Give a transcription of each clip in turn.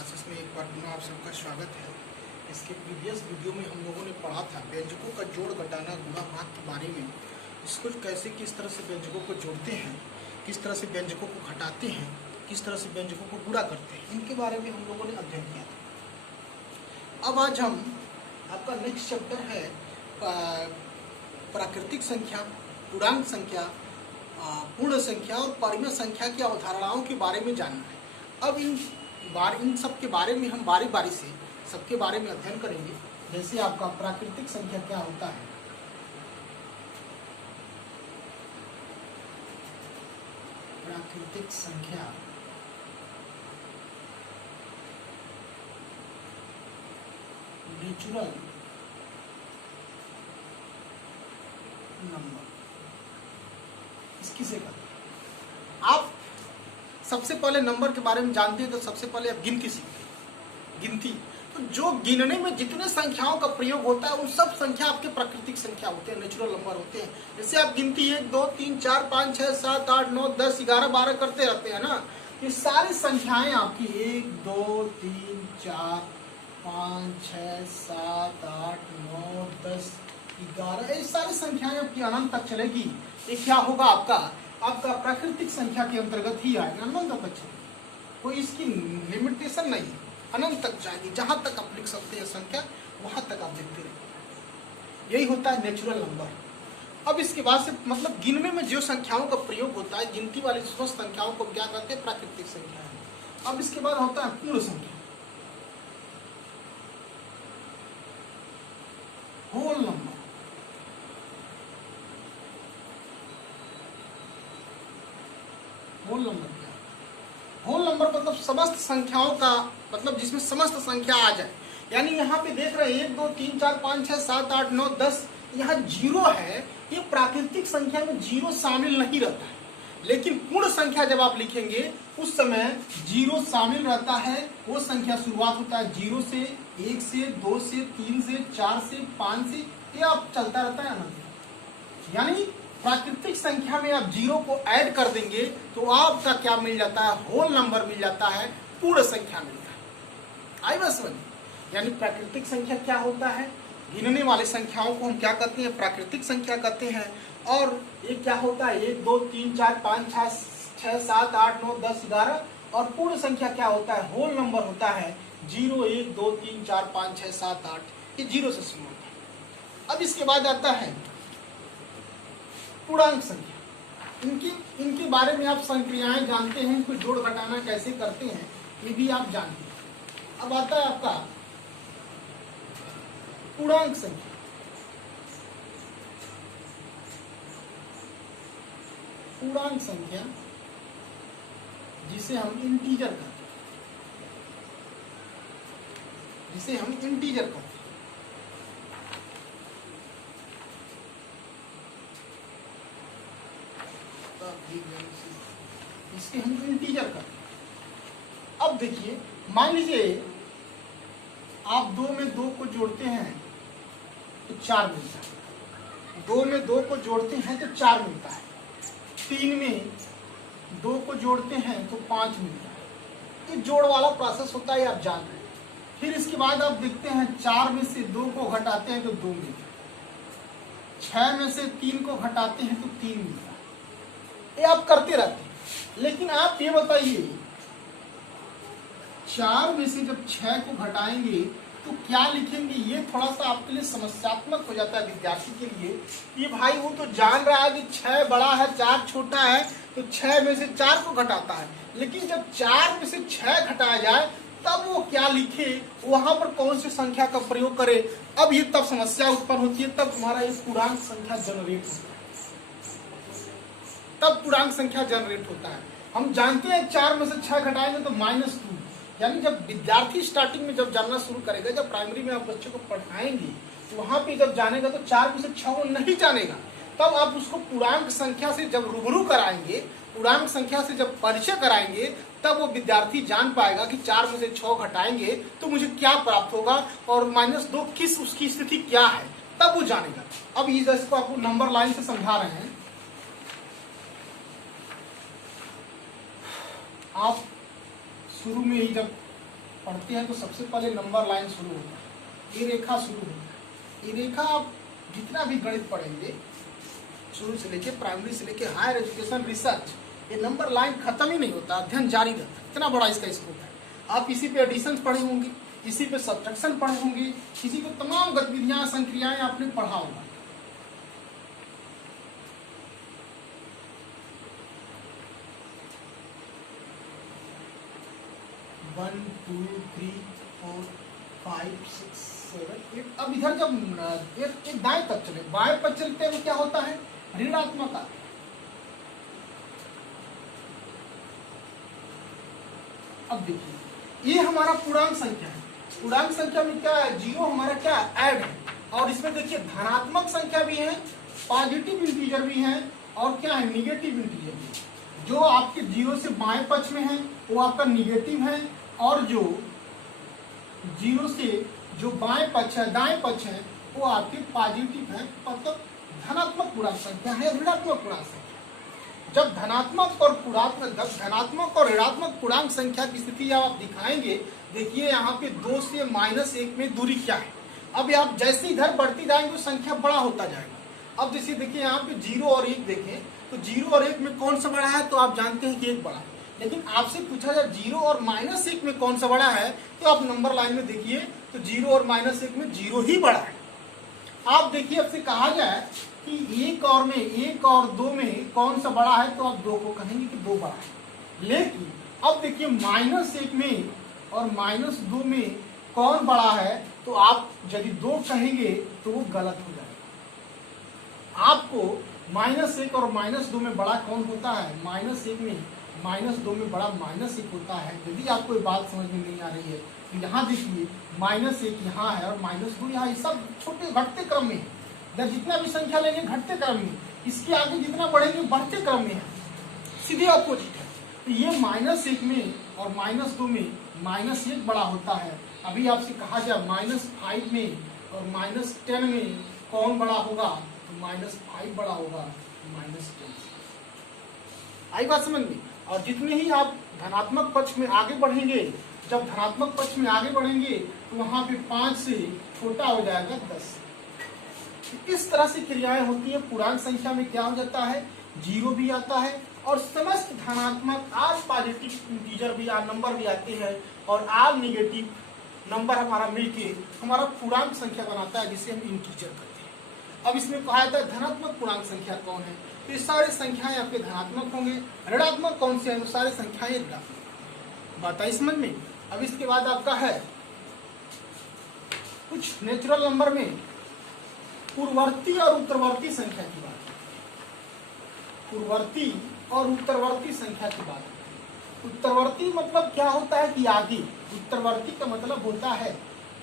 Classes में एक बार पुनः आप सबका स्वागत है। इसके प्रीवियस वीडियो में हम लोगों ने पढ़ा था व्यंजकों का जोड़ घटाना गुणा भाग के बारे में। इसको कैसे किस तरह से व्यंजकों को जोड़ते हैं, किस तरह से व्यंजकों को घटाते हैं, किस तरह से व्यंजकों को गुणा करते हैं, इनके बारे में हम लोगों ने अध्ययन किया था। अब आज हम आपका नेक्स्ट चैप्टर है प्राकृतिक संख्या, पूर्णांक संख्या, पूर्ण संख्या और परिमेय संख्या की अवधारणाओं के बारे में जानना है। अब इन सब के बारे में हम बारी बारी से सबके बारे में अध्ययन करेंगे। जैसे आपका प्राकृतिक संख्या क्या होता है, प्राकृतिक संख्या नेचुरल नंबर, इसकी से करते हैं। आप सबसे पहले नंबर के बारे में जानते हैं तो सबसे पहले आप गिनती सीखते हैं। गिनती तो जो गिनने में जितने संख्याओं का प्रयोग होता है उन सब संख्या आपके प्राकृतिक संख्या होते हैं, नेचुरल नंबर होते हैं। जैसे आप गिनती 1 2 3 4 5 6 7 8 9 10 11 12 करते रहते हैं ना, ये सारी संख्याएं आपकी 1 2 3 4 5 6 7 8 9 10 11, ये सारी संख्याएं आपकी अनंत तक चलेगी। ये क्या होगा, आपका प्राकृतिक संख्या के अंतर्गत ही आएगा, अनंत तक चलेगी। कोई इसकी लिमिटेशन नहीं है, अनंत तक जाएगी। जहां तक आप लिख सकते हैं संख्या वहां तक आप लिखते रहिए। यही होता है नेचुरल नंबर। अब इसके बाद से मतलब गिनने में जो संख्याओं का प्रयोग होता है, गिनती वाली स्वस्थ संख्याओं को क्या कहते हैं, प्राकृतिक संख्या। अब इसके बाद होता है पूर्ण संख्या, होल नंबर। होल नंबर क्या? होल नंबर मतलब समस्त संख्याओं का, मतलब जिसमें समस्त संख्या आ जाए। यानी यहाँ पे देख रहे हैं 1 2 3 4 5 6 7 8 9 10, यहाँ जीरो है। ये प्राकृतिक संख्या में जीरो शामिल नहीं रहता है, लेकिन पूर्ण संख्या जब आप लिखेंगे उस समय जीरो शामिल रहता है। वो संख्या शुरुआत होता है 0 से, 1 से, 2 से, 3 से, 4 से, 5 से, ये आप चलता रहता है अनंत। यानी प्राकृतिक संख्या में आप जीरो को ऐड कर देंगे तो आपका क्या मिल जाता है, होल नंबर मिल जाता है, पूर्ण संख्या मिलता है। आई बात समझ? यानी प्राकृतिक संख्या क्या होता है, गिनने वाली संख्याओं को हम क्या कहते हैं, प्राकृतिक संख्या कहते हैं। और ये क्या होता है, 1 2 3 4 5 6 7 8 9 10 11। और पूर्ण संख्या क्या होता है, होल नंबर होता है 0 1 2 3 4 5 6 7 8, ये 0 से शुरू होता है। अब इसके बाद आता है पूर्णांक संख्या। इनके बारे में आप संक्रियाएं जानते हैं, इनको जोड़ घटाना कैसे करते हैं ये भी आप जानते हैं। अब आता है आपका पूर्णांक संख्या। पूर्णांक संख्या जिसे हम इंटीजर कहते हैं, इसके हम इंटीजर करते हैं। अब देखिए, मान लीजिए आप 2 में 2 को जोड़ते हैं तो 4 मिलता है। 2 में 2 को जोड़ते हैं तो 4 मिलता है। 3 में 2 को जोड़ते हैं तो 5 मिलता है। ये जोड़ वाला प्रोसेस होता है, आप जान रहे हैं। फिर इसके बाद आप देखते हैं 4 में से 2 को घटाते हैं तो 2 मिलता है। 6 में से 3 को घटाते हैं तो 3 मिलता है। ये आप करते रहते हैं। लेकिन आप ये बताइए, 4 में से जब 6 को घटाएंगे तो क्या लिखेंगे, ये थोड़ा सा आपके लिए समस्यात्मक हो जाता है विद्यार्थी के लिए। ये भाई वो तो जान रहा है कि 6 बड़ा है 4 छोटा है, तो 6 में से 4 को घटाता है। लेकिन जब 4 में से 6 घटाया जाए तब वो क्या लिखे, वहां पर कौन सी संख्या का प्रयोग करे, अब ये तब समस्या उत्पन्न होती है। तब तुम्हारा ये पूर्णांक संख्या जनरेट होता है, तब पूर्णांक संख्या जनरेट होता है। हम जानते हैं 4 में से 6 घटाएंगे तो -2। यानी जब विद्यार्थी स्टार्टिंग में जब जानना शुरू करेगा, जब प्राइमरी में आप बच्चों को पढ़ाएंगे तो वहां पे जब जानेगा तो 4 में से 6 वो नहीं जानेगा। तब आप उसको पूर्णांक संख्या से जब रूबरू कराएंगे, पूर्णांक संख्या से जब परिचय कराएंगे, तब वो विद्यार्थी जान पाएगा कि 4 में से 6 घटाएंगे तो मुझे क्या प्राप्त होगा और -2 किस उसकी स्थिति क्या है, तब वो जानेगा। अब ये जैसे आपको नंबर लाइन से समझा रहे हैं, आप शुरू में ही जब पढ़ते हैं तो सबसे पहले नंबर लाइन शुरू होता है, ये रेखा शुरू होता है। ये रेखा आप जितना भी गणित पढ़ेंगे शुरू से लेके प्राइमरी से लेके हायर एजुकेशन रिसर्च, ये नंबर लाइन खत्म ही नहीं होता, अध्ययन जारी रहता है। इतना बड़ा इसका स्कोप है। आप इसी पे एडिशन पढ़े होंगे, इसी पे सब्ट्रैक्शन पढ़े होंगे, इसी पे तमाम गतिविधियां संक्रियाएं आपने पढ़ा होगा। One two three four five six seven eight. अब इधर जब एक दाएं तक चले, बाएं पर चलते हुए क्या होता है, ऋणात्मक आता है। अब देखिए ये हमारा पूर्णांक संख्या है। पूर्णांक संख्या में क्या है, जीरो हमारा क्या ऐड है, और इसमें देखिए धनात्मक संख्या भी है, पॉजिटिव इंटीजर भी है, और क्या है, निगेटिव इंटीजर भी है। जो आपके जीरो से बाएं पक्ष में है वो आपका निगेटिव है, और जो जीरो से जो बाएं पक्ष है, दाएं पक्ष है, वो आपके पॉजिटिव है, मतलब धनात्मक पूर्णांक संख्या है, ऋणात्मक पूर्णांक संख्या। जब धनात्मक और ऋणात्मक पूर्णांक संख्या की स्थिति आप दिखाएंगे, देखिए यहाँ पे 2 से -1 में दूरी क्या है। अब आप जैसे इधर बढ़ती जाएंगे तो संख्या बड़ा होता जाएगा। अब जैसे देखिए यहाँ पे 0 और 1 देखें तो 0 और 1 में कौन सा बड़ा है, तो आप जानते हैं कि 1 बड़ा है। लेकिन आपसे पूछा जाए 0 और -1 में कौन सा बड़ा है, तो आप नंबर लाइन में देखिए तो 0 और -1 में 0 ही बड़ा है। आप देखिए आपसे कहा जाए कि 1 और 2 में कौन सा बड़ा है, तो आप 2 को कहेंगे कि 2 बड़ा है। लेकिन अब देखिए -1 में और -2 में कौन बड़ा है, तो आप यदि 2 कहेंगे तो वो गलत हो जाएगा। आपको -1 और -2 में बड़ा कौन होता है, -1 में -2 में बड़ा -1 होता है। यदि आपको ये बात समझ में नहीं आ रही है तो यहाँ देखिए -1 यहाँ है और -2 यहाँ, ये सब छोटे घटते क्रम में है। जब जितना भी संख्या लेंगे घटते क्रम में, इसके आगे जितना बढ़ेंगे बढ़ते क्रम में है, सीधे ऑपोजिट है। तो ये -1 में और -2 में -1 बड़ा होता है। अभी आपसे कहा जाए -5 में और -10 में कौन बड़ा होगा, तो -5 बड़ा होगा -10 से। आई बात समझ में। और जितने ही आप धनात्मक पक्ष में आगे बढ़ेंगे, जब धनात्मक पक्ष में आगे बढ़ेंगे तो वहां पे 5 से छोटा हो जाएगा 10। इस तरह से क्रियाएं होती है। पूर्णांक संख्या में क्या हो जाता है, 0 भी आता है और समस्त धनात्मक आल पॉजिटिव इंटीजर भी नंबर भी आते हैं, और आल निगेटिव नंबर हमारा मिलके हमारा पूर्णांक संख्या बनाता है, जिसे हम इंटीजर कहते हैं। अब इसमें कहा जाता है धनात्मक पूर्णांक संख्या कौन है, तो ये सारी संख्याएं आपके धनात्मक होंगे। ऋणात्मक कौन से हैं, तो सारी संख्याएं ऋणात्मक। बात आई समझ में। अब इसके बाद आपका है कुछ नेचुरल नंबर में पूर्ववर्ती और उत्तरवर्ती संख्या की बात। पूर्ववर्ती और उत्तरवर्ती संख्या की बात। उत्तरवर्ती मतलब क्या होता है कि आगे, उत्तरवर्ती का मतलब होता है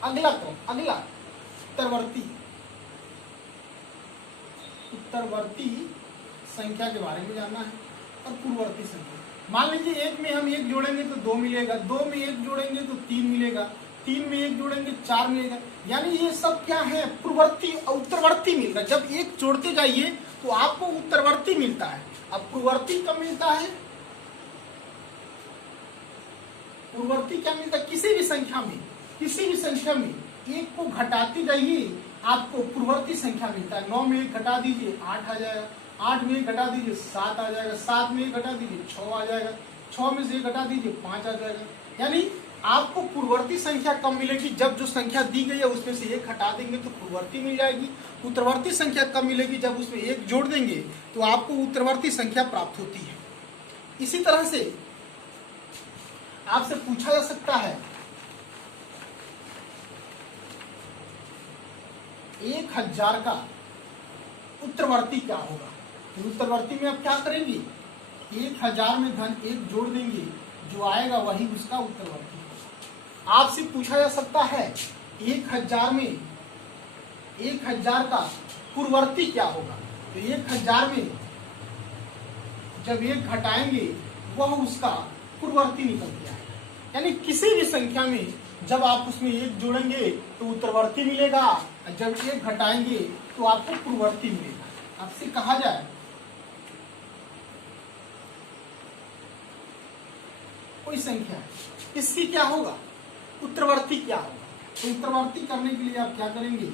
अगला क्रम, अगला उत्तरवर्ती। उत्तरवर्ती संख्या के बारे में जानना है। और पूर्ववर्ती संख्या, मान लीजिए 1 में हम 1 जोड़ेंगे तो 2 मिलेगा, 2 में 1 जोड़ेंगे तो 3 मिलेगा, 3 में 1 जोड़ेंगे 4 मिलेगा। यानी ये सब क्या है, पूर्ववर्ती और उत्तरवर्ती मिलता है। जब 1 जोड़ते जाइए तो आपको उत्तरवर्ती मिलता है। अब पूर्ववर्ती कब मिलता है, पूर्ववर्ती क्या मिलता है, किसी भी संख्या में 1 को घटाते जाइए आपको पूर्ववर्ती संख्या मिलता है। 9 में 1 घटा दीजिए 8 आ जाएगा, 8 में 1 घटा दीजिए 7 आ जाएगा, 7 में 1 घटा दीजिए 6 आ जाएगा, 6 में से 1 घटा दीजिए 5 आ जाएगा। यानी आपको पूर्ववर्ती संख्या कब मिलेगी, जब जो संख्या दी गई है उसमें से 1 हटा देंगे तो पूर्ववर्ती मिल जाएगी। उत्तरवर्ती संख्या कब मिलेगी, जब उसमें 1 जोड़ देंगे तो आपको उत्तरवर्ती संख्या प्राप्त होती है। इसी तरह से आपसे पूछा जा सकता है 1000 का उत्तरवर्ती क्या होगा। तो उत्तरवर्ती में आप क्या करेंगे, 1000 में धन 1 जोड़ देंगे, जो आएगा वही उसका उत्तरवर्ती होगा। आपसे पूछा जा सकता है 1000 में 1000 का पूर्ववर्ती क्या होगा। तो 1000 में जब 1 घटाएंगे वह उसका पूर्ववर्ती निकल के आएगा। यानी किसी भी संख्या में जब आप उसमें 1 जोड़ेंगे तो उत्तरवर्ती मिलेगा, और जब 1 घटाएंगे तो आपको पूर्ववर्ती मिलेगा। आपसे कहा जाए कोई संख्या, इसकी क्या होगा, उत्तरवर्ती क्या होगा। तो उत्तरवर्ती करने के लिए आप क्या करेंगे,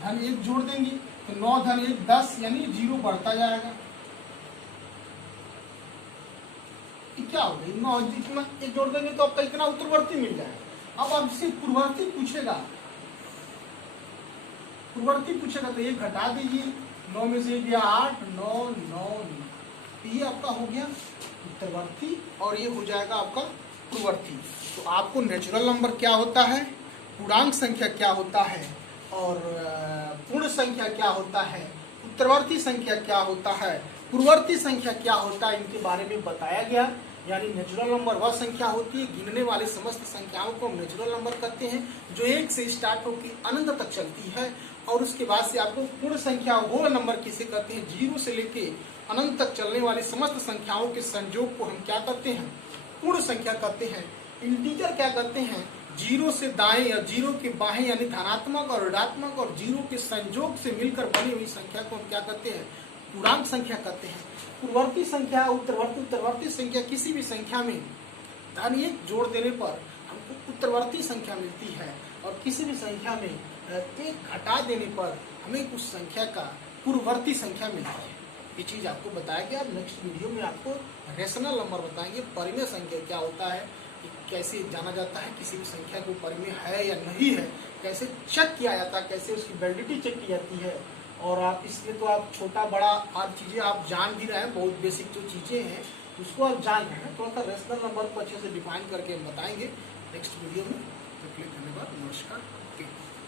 धन 1 जोड़ देंगे, तो 9 धन 1 10, यानी 0 बढ़ता जाएगा। क्या होगा, 9 जितना 1 जोड़ देंगे तो आपका इतना उत्तरवर्ती मिल जाएगा। अब आपसे पूर्ववर्ती पूछेगा, पूर्ववर्ती पूछेगा तो 1 घटा दीजिए, 9 में से 1 गया 8, 9 9 9, ये आपका हो गया उत्तरवर्ती और ये हो जाएगा आपका पूर्ववर्ती। तो आपको नेचुरल नंबर क्या होता है, पूर्णांक संख्या क्या होता है और पूर्ण संख्या क्या होता है, उत्तरवर्ती संख्या क्या होता है, पूर्ववर्ती संख्या क्या होता है, इनके बारे में बताया गया। यानी नेचुरल नंबर वह संख्या होती है, गिनने वाले समस्त संख्याओं को हम नेचुरल नंबर कहते हैं, जो 1 से स्टार्ट होकर अनंत तक चलती है। और उसके बाद से आपको पूर्ण संख्या होल नंबर किसे कहते हैं, 0 से लेके अनंत तक चलने वाली समस्त संख्याओं के संयोग को हम क्या कहते हैं, पूर्ण संख्या कहते हैं। इंटीजर क्या कहते हैं, 0 से दाएं या 0 के बाएं यानी धनात्मक और ऋणात्मक और 0 के संयोग से मिलकर बनी हुई संख्या को हम क्या कहते हैं, पूर्णांक संख्या कहते हैं। पूर्ववर्ती संख्या, उत्तरवर्ती संख्या, किसी भी संख्या में धन 1 जोड़ देने पर हमको उत्तरवर्ती संख्या मिलती है और किसी भी संख्या में 1 घटा देने पर हमें उस संख्या का पूर्ववर्ती संख्या मिलती है। ये चीज आपको बताया गया। नेक्स्ट वीडियो में आपको रेशनल नंबर बताएंगे, परिमेय संख्या क्या होता है, कैसे जाना जाता है किसी भी संख्या को परिमेय है या नहीं है, कैसे चेक किया जाता है, कैसे उसकी वैलिडिटी चेक की जाती है। और आप इसमें तो आप छोटा बड़ा हर चीज़ें आप जान भी रहे हैं, बहुत बेसिक जो चीज़ें हैं उसको आप जान रहे हैं। थोड़ा सा रेशनल नंबर को अच्छे से डिफाइन करके हम बताएंगे नेक्स्ट वीडियो में। तो धन्यवाद, नमस्कार।